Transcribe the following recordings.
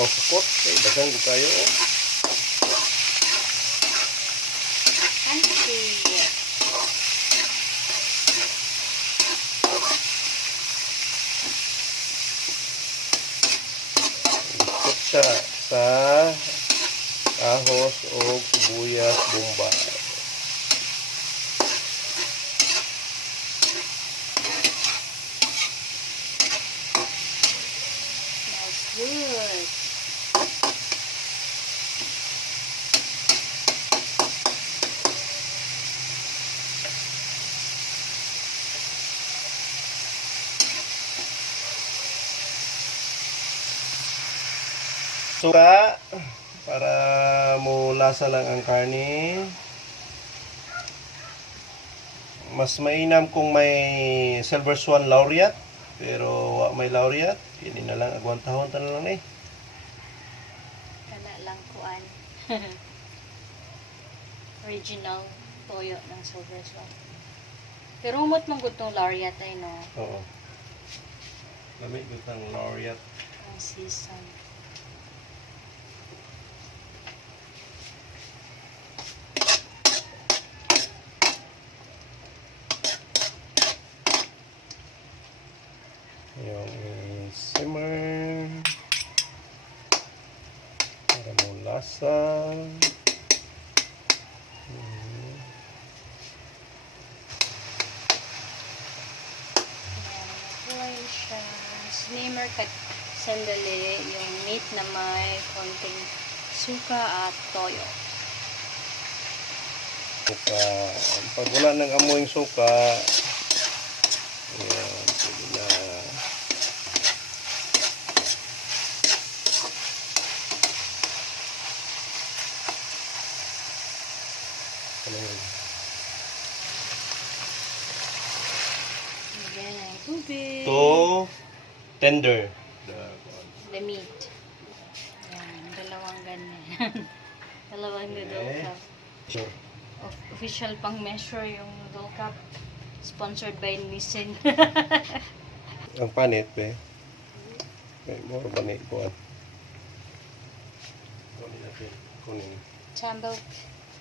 o sukot. Okay, dagang ko kayo. Ikot siya sa ahos o sibuyas bombay. Good. Suka para mo lasa lang ang karne. Mas mainam kung may silver swan laureate, pero may laureate, ini na lang agwantahon ta na lang eh. Kana lang kuan. Original toyo ng silver swan. Pero umot man gud tong laureate ay no. Oo. Lamig gud ang laureate. Ang season. Yung simmer para mo lasa. Ayan, siya. Simmer kat sandali yung meat na may konting suka at toyo. Suka. Pag wala nang amoy yung suka, ayan, sige na. Ayan ang tubig. To tender. The meat. Ayan, dalawang ganyan. Dalawang noodle cup. Sure. Official pang measure yung noodle cup. Sponsored by Nissin. Ang panit, be. Okay, more panit ko. Kunin natin. Kunin. Chambo.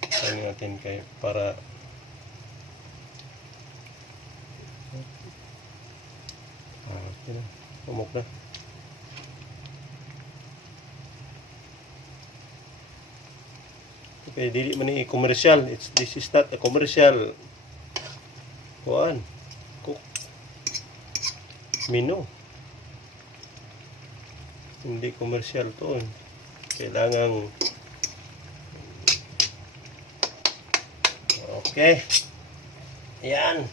Kunin natin kay para okay na. Umok na. Okay, dili man ni commercial. This is not a commercial. Kuan. Cook. Menu. Hindi commercial to. Kailangan okay. Ayan.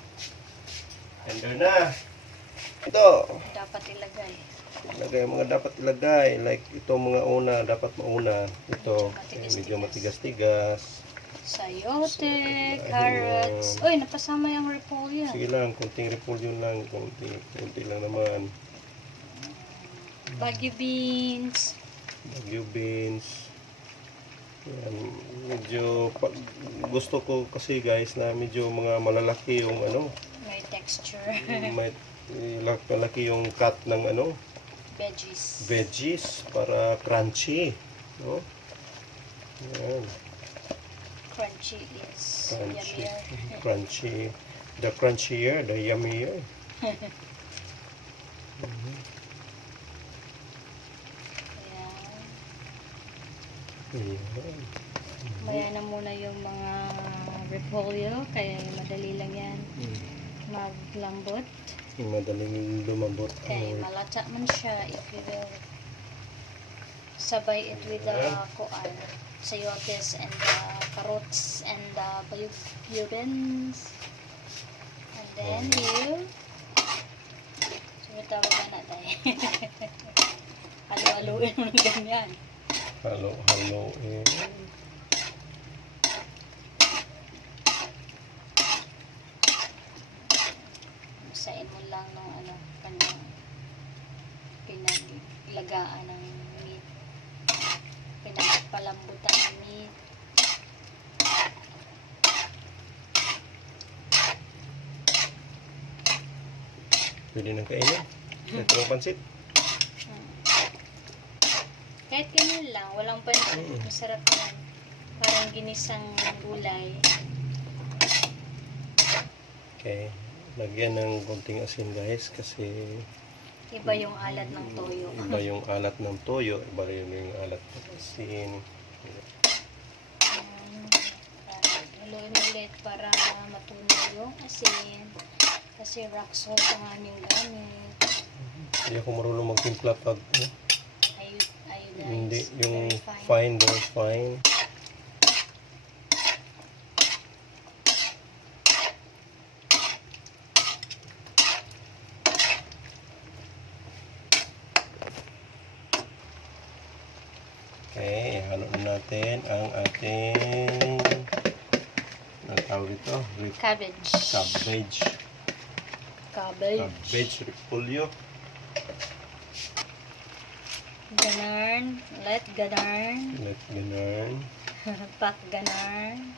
Tender na. Ito. Dapat ilagay. Ilagay mga dapat ilagay. Like ito mga una. Dapat mauna. Ito. Medyo matigas-tigas. Sayote, carrots. Uy, napasama yung repolyo. Sige lang. Kunting repolyo lang. Kunti lang naman. Baguio beans. Baguio beans. Yan. Medyo gusto ko kasi guys na medyo mga malalaki yung ano. May texture. May malaki yung cut ng ano. Veggies. Veggies para crunchy. No? Yan. Crunchy is Crunchy. yummier. Crunchy. The crunchier, the yummier. Ayan. Ayan. Maya na muna yung mga repolyo. Kaya madali lang yan. Maglambot. Madaling lumambot. Okay, malata man siya if you will sabay it with the kuan, sayotes and the carrots and the baguio beans. And then you sumitawa ka na tayo. Halo-haloin mo ng ganyan. Halo eh. Sain mo lang ng ano, kanyang pinaglagaan ng meat. Pinagpalambutan ng meat. Pwede nang kainin. Ito ang pansit. Okay. Kahit ganyan lang, walang pansit. Masarap yan. Parang ginisang gulay. Okay. Lagyan ng konting asin guys kasi Iba yung alat ng toyo. iba yung alat ng toyo, iba rin yung alat ng asin. Haluin ulit para matunaw yung asin. Kasi rock salt ang aming gamit. Hindi ako marunong magtimpla pag Iodized. hindi yung Very fine, very fine. Okay, halo na natin ang ating ang tawag ito? Cabbage. Cabbage. Cabbage repolyo. Ganarn. Let ganarn. Let ganun. Pak ganarn.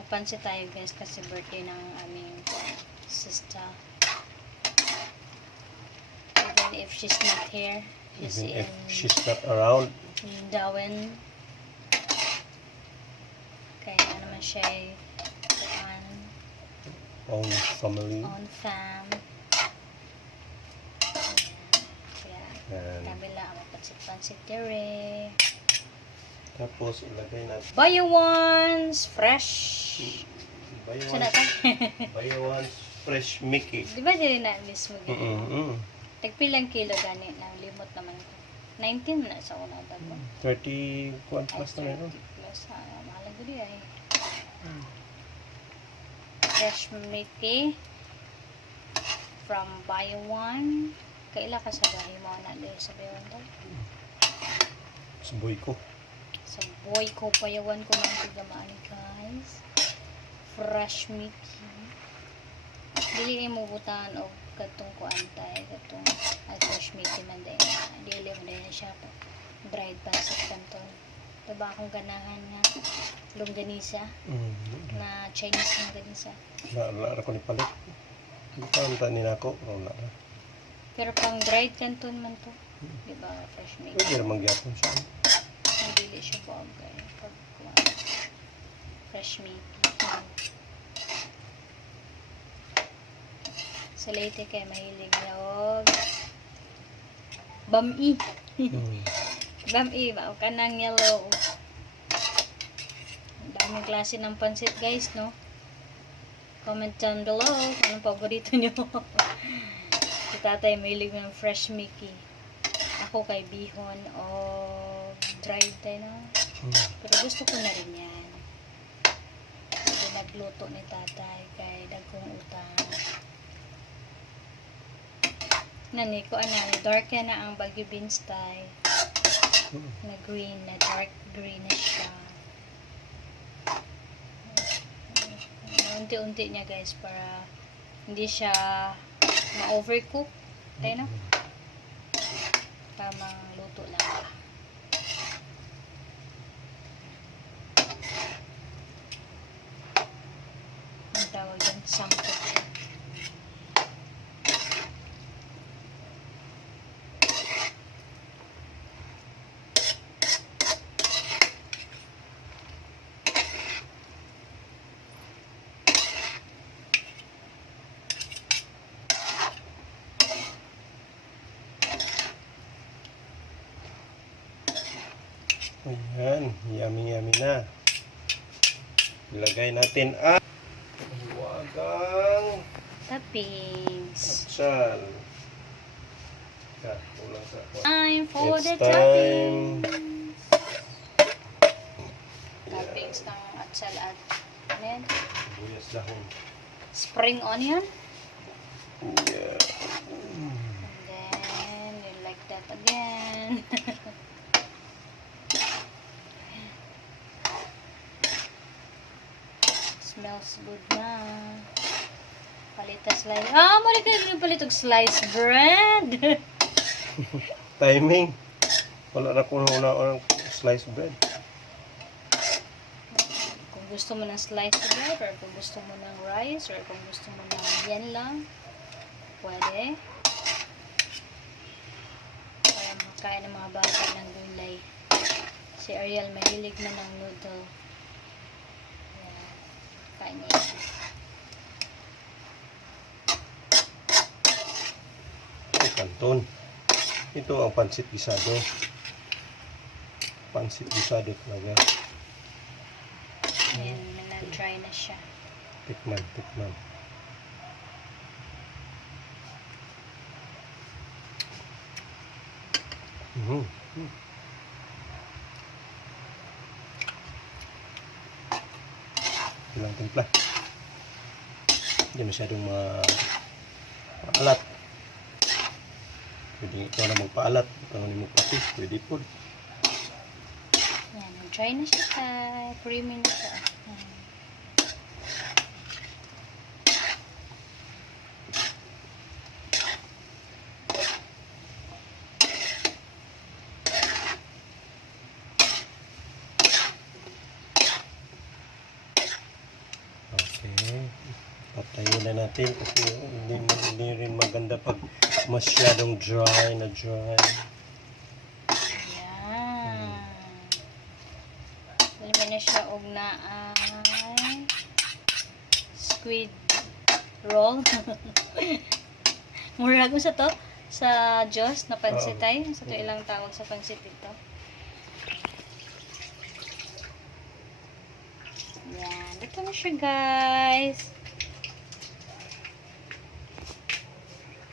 Mapansin tayo guys kasi birthday ng aming sister. Even if she's not here, she's Even if in she's not around. Darwin. Kaya naman siya ay Own family. on fam. Kaya And kabila mapansit-pansit dire. tapos ilagay natin Bayawans fresh. Sana ta. Bayawan fresh Mickey. Di ba dili na mismo gid? Tagpilang kilo gani na limot naman ko. 19 na sa una dago. 31 plus na meron. Plus mahal gud ay. Fresh Mickey from Bayawan. Kaila ka sa bahay mo na dili sa Bayawan daw. Suboy ko. Sa boy ko Bayawan ko nang tigamaan guys. Fresh Mickey. Dili mo butan og katong kuantay katong fresh Mickey man din. Dili mo din siya dried pancit canton. Diba akong ganahan nga longganisa na Chinese longganisa. Lara ko ni palit. Hindi pa ang tanin ako. Wala na. Pero pang dried canton man to. Diba fresh Mickey. Pwede naman gyapon siya. Hindi siya bagay. Pag fresh Mickey. Sa Leyte kay mahilig na og bami. Bami ba? O kanang yellow. Ang daming klase ng pansit guys, no? Comment down below kung anong paborito nyo. Si tatay mahilig ng fresh Mickey. Ako kay bihon o dried tayo, no? Pero gusto ko na rin yan. Kasi nagluto ni tatay kay dagkong utang. Nani ko dark na ang bagyo beans tayo. Na green, na dark green na siya. Unti-unti niya guys para hindi siya ma-overcook. Tayo, no? Tamang luto lang. Ang tawag yan, sampot. Ayan, yummy na. Ilagay natin ang wagang Toppings. atsal. Kulang sa Time for It's the time. toppings. Toppings ng atsal at ano yan? buyas dahon. Spring onion. Yeah. And then, you like that again. Smells good na. Palita slice. Mali ka yung palitog sliced bread. Timing. Wala na kung una sliced bread. Kung gusto mo ng sliced bread, or kung gusto mo ng rice, or kung gusto mo ng yan lang, pwede. Para kain ng mga bata ng gulay. Si Ariel mahilig man ng noodle. Ayan. Kain niya yan. Kanton. Ito ang pancit guisado. Pancit guisado talaga. Ayan, na-try na siya. Tikman, tikman. Ilang timpla. Hindi masyadong maalat. Pwede ito na magpaalat. Ito na magpapis. Pwede po. Ayan, na-try na siya tayo. Creamy na siya. Ayan. Okay. Patayin na natin kasi hindi rin maganda pag masyadong dry na dry. Ayan. Lagyan na siya og na ay squid roll. Mura ko sa to sa Diyos na pansitay. Sa to ilang tawag sa pansit ito. Yan. Dito na siya, guys.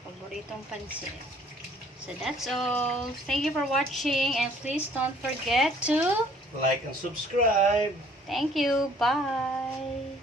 Paboritong pansit. So, that's all. Thank you for watching. And please don't forget to Like and subscribe. thank you. Bye.